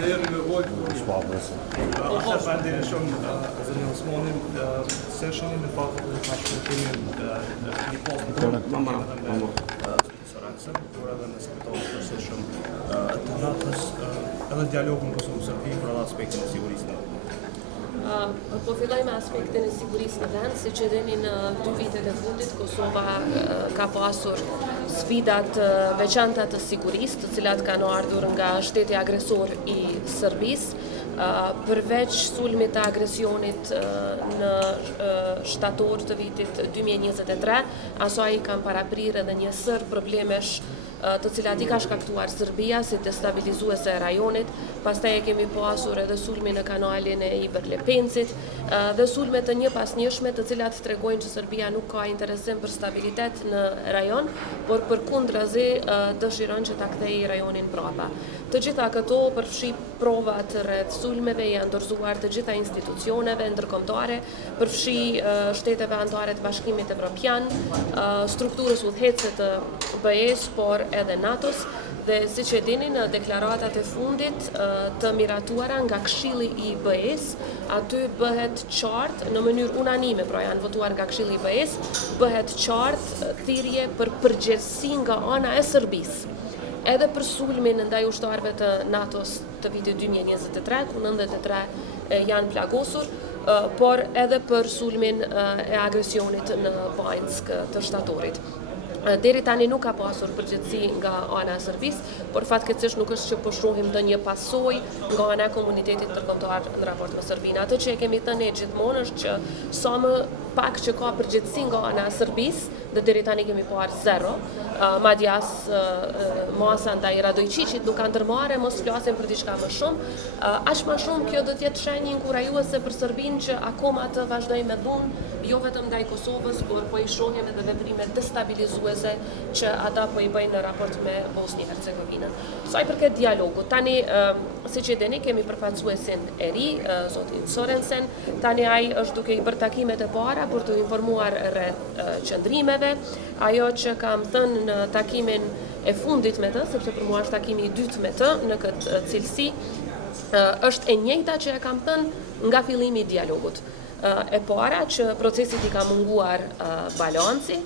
Faleminderit nevojë Faleminderit shumë zërin Osmanin sessionin e faktit të bashkëpunimit një postë por edhe në sektorin të session të natës edhe dialogun Kosovë-Serbi për aspektin e sigurisë. Po filloj me aspektin e sigurisë në vend, si që dini në 2 vitet e fundit, Kosova ka pasur sfidat veçanta të sigurisë, të cilat kanë ardhur nga shteti agresor i Serbisë, përveç sulmit të agresionit në shtator të vitit 2023, asaj kanë paraprirë edhe një sër problemesh të cilat i ka shkaktuar Serbia si destabilizuese e rajonit, pastaj e kemi pasur edhe sulmin në kanalin e Iberlepencit dhe sulme të një pas njëshme të cilat tregojnë që Serbia nuk ka interesim për stabilitet në rajon, por përkundrazi dëshiron që ta kthejë rajonin mbrapa. Të gjitha këto përfshi provat rreth sulmeve janë dorëzuar të gjitha institucioneve ndërkombëtare, përfshi shteteve anëtare të Bashkimit Evropian, strukturës udhëheqëse të BE-s, por edhe NATO-s, dhe siç e dini në deklaratat e fundit të miratuara nga Këshilli i BE-s, aty bëhet qartë në mënyrë unanime, pra janë votuar nga Këshilli i BE-s, bëhet qartë thirrje për përgjegjësi nga ana e Serbisë. Edhe për sulmin ndaj ushtarëve të NATO-s të vitit 2023, ku 93 janë plagosur, por edhe për sulmin e agresionit në Bajnsk të shtatorit. Deri tani nuk ka pasur përgjegjësi nga ana e Serbisë, por fatkeqësisht nuk është që po shohim ndonjë pasojë nga ana e komunitetit ndërkombëtar në raport me Serbinë. Atë që e kemi thënë ne gjithmonë është që sa më pak që ka përgjegjësi nga ana e Serbisë, dhe deri tani kemi parë 0, madje as masa ndaj Radojčićit nuk ka ndërmarrë, mos flasim për diçka më shumë, aq më shumë kjo do të jetë shenjë inkurajuese për Serbinë që akoma të vazhdojë me dhunë, jo vetëm ndaj Kosovës, por po i shohim edhe veprime destabilizuese që ata po i bëjnë në raport me Bosnjë-Hercegovinën. Sa i përket dialogut, tani siç e dini kemi përfaqësuesin e ri, zotin Sorensen, tani ai është duke i bërë takimet e para për të informuar rreth qëndrimeve. Ajo që kam thënë në takimin e fundit me të, sepse për mua është takimi i dytë me të në këtë cilësi, është e njëjta që e kam thënë nga fillimi i dialogut. E para që procesit i ka munguar balanci,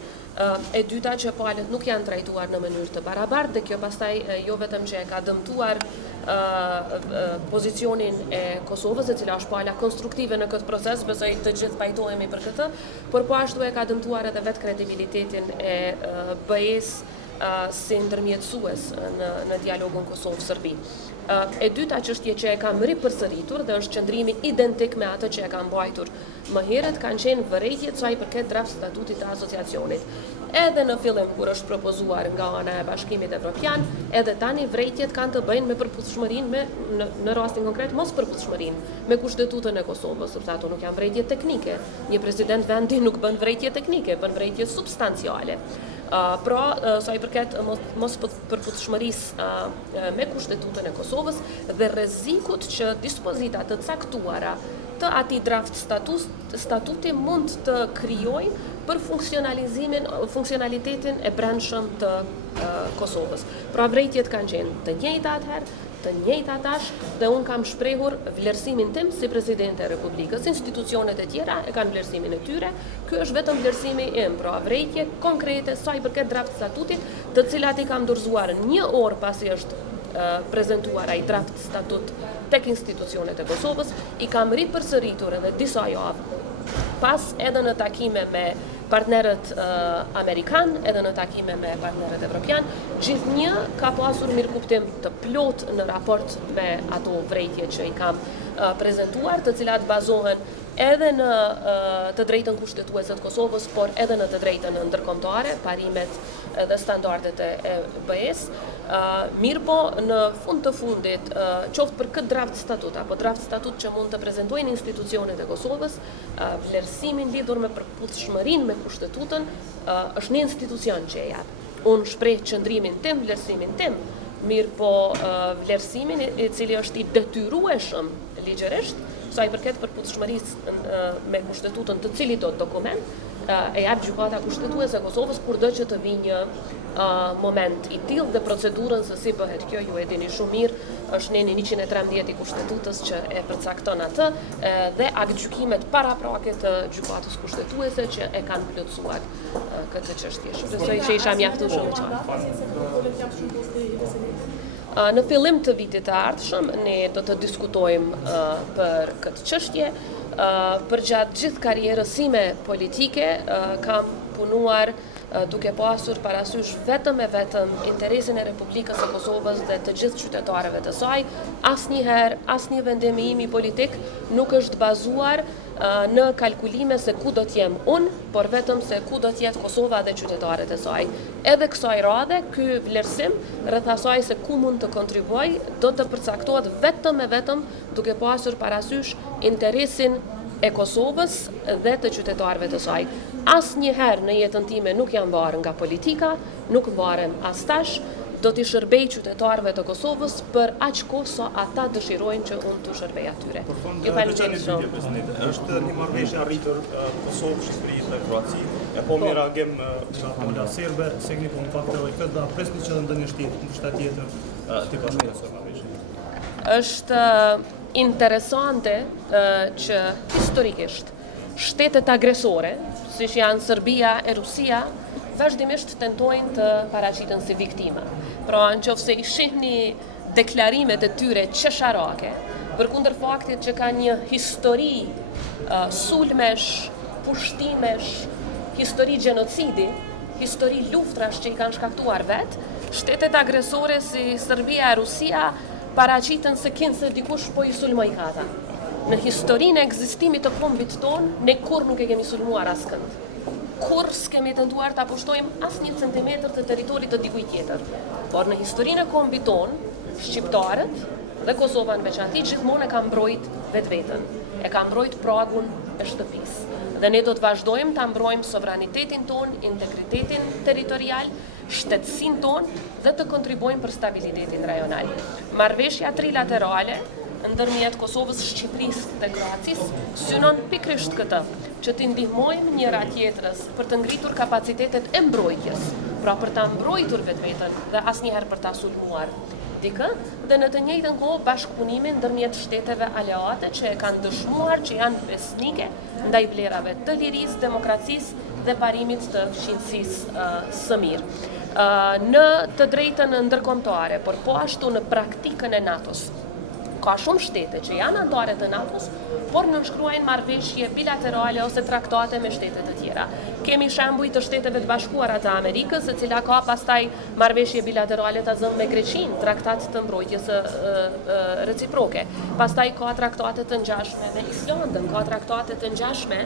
e dyta që palët nuk janë trajtuar në mënyrë të barabartë, dhe kjo pastaj jo vetëm që e ka dëmtuar pozicionin e Kosovës, e cila është pala konstruktive në këtë proces, besoj të gjithë pajtohemi për këtë, por po ashtu e ka dëmtuar edhe vetë kredibilitetin e BE-s si ndërmjetësues në dialogun Kosovë-Serbi. E dyta çështje që e kam ripërsëritur dhe është qëndrimi identik me atë që e kam mbajtur më herët kanë qenë vërejtjet sa i përket draft statutit të asociacionit. Edhe në fillim kur është propozuar nga ana e Bashkimit Evropian, edhe tani vërejtjet kanë të bëjnë me përputhshmërinë në rastin konkret mos përputhshmërinë me kushtetutën e Kosovës, sepse ato nuk janë vërejtje teknike. Një president vendi nuk bën vërejtje teknike, bën vërejtje substanciale. Pra, sa i përket mos përputhshmërisë me kushtetutën e Kosovës dhe rrezikut që dispozita të caktuara të atij draft statuti mund të krijojnë për funksionalitetin e brendshëm të Kosovës. Pra vërejtjet kanë qenë të njëjta atëherë, të njëjta tash, dhe unë kam shprehur vlerësimin tim si presidente e Republikës. Institucionet e tjera e kanë vlerësimin e tyre, ky është vetëm vlerësimi im, pra vërejtje konkrete sa i përket draft statutit, të cilat i kam dorëzuar 1 orë pasi është prezantuar ai draft statut tek institucionet e Kosovës, i kam ripërsëritur edhe disa javë pas edhe në takime me partnerët amerikan, edhe në takime me partnerët evropian, gjithnjë ka pasur mirëkuptim të plot në raport me ato vërejtje që i kam prezantuar, të cilat bazohen edhe në të drejtën kushtetuese të Kosovës, por edhe në të drejtën ndërkombëtare, parimet dhe standardet e BE-s. Mirëpo në fund të fundit, qoftë për këtë draft statut apo draft statut që mund të prezantojnë institucionet e Kosovës, vlerësimin lidhur me përputhshmërinë me kushtetutën është një institucion që e jap. Unë shpreh qëndrimin tim, vlerësimin tim, mirëpo vlerësimin i cili është i detyrueshëm ligjërisht, sa i përket përputhshmërisë me kushtetutën të cilit do dokument, e jap gjykata kushtetuese e Kosovës kurdo që të vijë një moment i tillë dhe procedurën se si bëhet kjo ju e dini shumë mirë, është neni 113 i kushtetutës që e përcakton atë dhe aktgjykimet paraprake të gjykatës kushtetuese që e kanë plotësuar këtë çështje. Shpresoj që isha mjaftueshëm e qartë. Në fillim të vitit të ardhshëm ne do të diskutojmë për këtë çështje. Përgjatë gjithë karrierës sime politike kam punuar duke pasur parasysh vetëm e vetëm interesin e Republikës së Kosovës dhe të gjithë qytetarëve të saj. Asnjëherë, asnjë vendimimi politik nuk është bazuar në kalkulime se ku do t'jem unë, por vetëm se ku do t'jetë Kosova dhe qytetarët e saj. Edhe kësaj radhe, ky vlerësim rreth asaj se ku mund të kontribuoj do të përcaktohet vetëm e vetëm duke pasur parasysh interesin e Kosovës dhe të qytetarëve të saj. Asnjëherë në jetën time nuk jam varur nga politika, nuk varem as tash. Do t'i shërbej qytetarëve të Kosovës për aq kohë sa ata dëshirojnë që unë t'u shërbej atyre. Ju falenderoj shumë. Është një marrëveshje arritur Kosovë, Shqipëri dhe Kroaci. E po mirë reagim nga serbe, se keni punë fakte edhe këtë da presni që ndonjë shtet tjetër ti bashkëpunojë marrëveshje. Është interesante që historikisht shtetet agresore, siç janë Serbia e Rusia, vazhdimisht tentojnë të paraqiten si viktima. Pra nëse i shihni deklarimet e tyre qesharake, përkundër faktit që kanë një histori sulmesh, pushtimesh, histori gjenocidi, histori luftrash që i kanë shkaktuar vetë, shtetet agresore si Serbia e Rusia paraqiten se se dikush po i sulmoi ata. Në historinë e ekzistimit të kombit tonë, ne kur nuk e kemi sulmuar askënd. Kur s'kemi tentuar ta pushtojmë as 1 centimetër të territorit të dikujt tjetër. Por në historinë e kombit tonë, shqiptarët dhe Kosova në veçanti gjithmonë e kanë mbrojt vetveten, e kanë mbrojt pragun e shtëpisë. Dhe ne do të vazhdojmë ta mbrojmë sovranitetin tonë, integritetin territorial, shtetësinë tonë dhe të kontribuojmë për stabilitetin rajonal. Marrëveshja trilaterale ndërmjet Kosovës, Shqipërisë dhe Kroacisë synon pikërisht këtë, që t'i ndihmojmë njëra tjetrës për të ngritur kapacitetet e mbrojtjes, pra për ta mbrojtur vetveten dhe asnjëherë për ta sulmuar dikë, dhe në të njëjtën kohë bashkëpunimin ndërmjet shteteve aleate që e kanë dëshmuar që janë besnike ndaj vlerave të lirisë, demokracisë dhe parimit të fqinjësisë së mirë. Në të drejtën ndërkombëtare, por po ashtu në praktikën e NATO-s, ka shumë shtete që janë anëtare të NATO-s, por nënshkruajnë marrëveshje bilaterale ose traktate me shtete të tjera. Kemi shembuj të Shteteve të Bashkuara të Amerikës, e cila ka pastaj marrëveshje bilaterale të zënë me Greqinë, traktat të mbrojtjes reciproke. Pastaj ka traktate të ngjashme me Islandën, ka traktate të ngjashme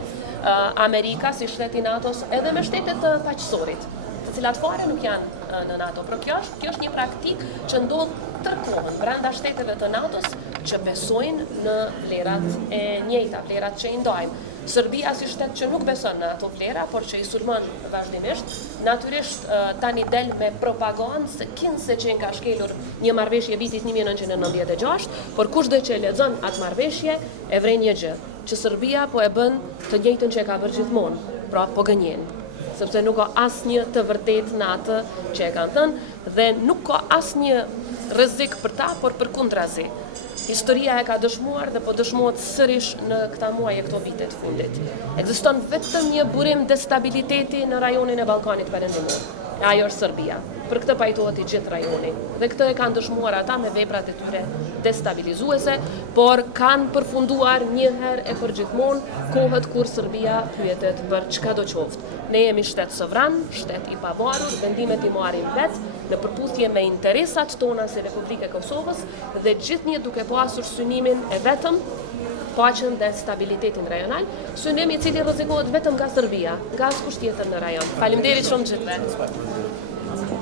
Amerika si shteti NATO-s edhe me shtetet të paqësorit, të cilat fare nuk janë në NATO. Por kjo është një praktikë që ndodh tërkohën brenda shteteve të NATO-s që besojnë në vlerat e njëjta, vlerat që i ndajmë. Serbia si shtet që nuk beson në ato vlera, por që i sulmon vazhdimisht, natyrisht tani del me propagandë se kinse që nga shkelur një marrëveshje vitit 1996, por kushdo që e lexon atë marrëveshje e vren një gjë, që Serbia po e bën të njëjtën që e ka bërë gjithmonë, pra po gënjen, sepse nuk ka asnjë të vërtetë në atë që e kanë thënë dhe nuk ka asnjë rrezik për ta, por përkundrazi. Historia e ka dëshmuar dhe po dëshmohet sërish në këta muaj e këto vite të fundit. Ekziston vetëm një burim destabiliteti në rajonin e Ballkanit Perëndimor. Ajo është Serbia. Për këtë pajtohet i gjithë rajoni. Dhe këtë e kanë dëshmuar ata me veprat e tyre destabilizuese, por kanë përfunduar një herë e përgjithmonë kohët kur Serbia pyetet për çkado qoftë. Ne jemi shtet sovran, shtet i pavarur, vendimet i marrim vetë në përputhje me interesat tona si Republikë e Kosovës dhe gjithnjë duke pasur synimin e vetëm paqen dhe stabilitetin rajonal, synim i cili rrezikohet vetëm nga Serbia, nga askush tjetër në rajon. Faleminderit shumë gjithëve.